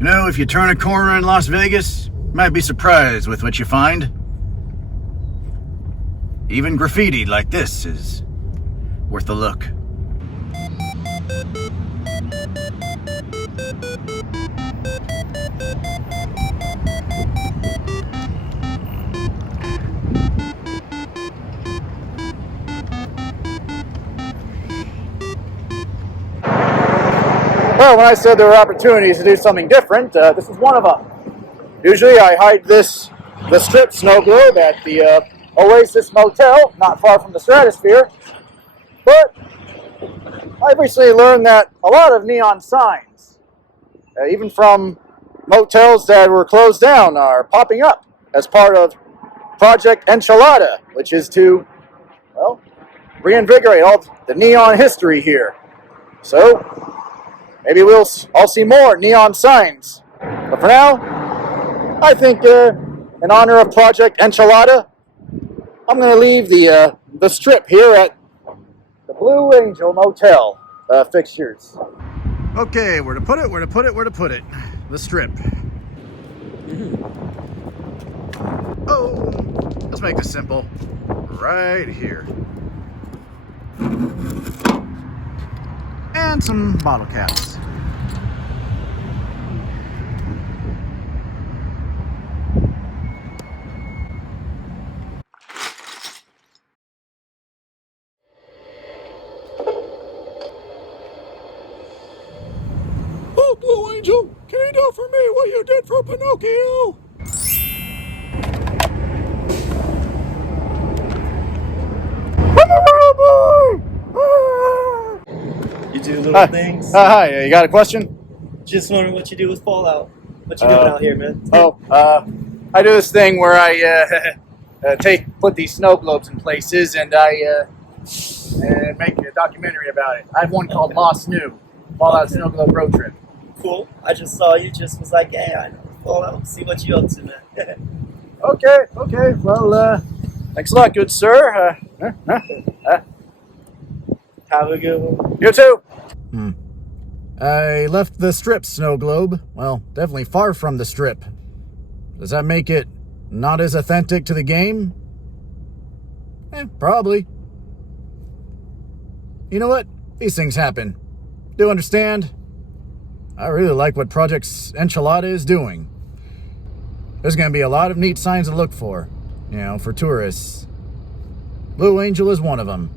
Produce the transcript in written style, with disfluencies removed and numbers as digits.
You know, if you turn a corner in Las Vegas, you might be surprised with what you find. Even graffiti like this is worth a look. Well, when I said there were opportunities to do something different, this is one of them. Usually I hide the strip snow globe at the Oasis Motel, not far from the Stratosphere. But I've recently learned that a lot of neon signs, even from motels that were closed down, are popping up as part of Project Enchilada, which is to, well, reinvigorate all the neon history here. So, maybe we'll all see more neon signs. But for now, I think in honor of Project Enchilada, I'm going to leave the strip here at the Blue Angel Motel fixtures. Okay, where to put it? The strip. Oh, let's make this simple. Right here. And some bottle caps. Oh, Blue Angel, can you do for me what you did for Pinocchio? You do little things. Hi, you got a question? Just wondering what you do with Fallout. What you doing out here, man? I do this thing where I put these snow globes in places, and I make a documentary about it. I have one called Lost New, Fallout Snow Globe Road Trip. Cool. I just saw you. Just was like, yeah, I know Fallout. See what you up to, man. Okay. Well, thanks a lot, good sir. Have a good one. You too. I left the strip snow globe. Well, definitely far from the strip. Does that make it not as authentic to the game? Probably. You know what? These things happen. Do understand? I really like what Project Enchilada is doing. There's going to be a lot of neat signs to look for, for tourists. Blue Angel is one of them.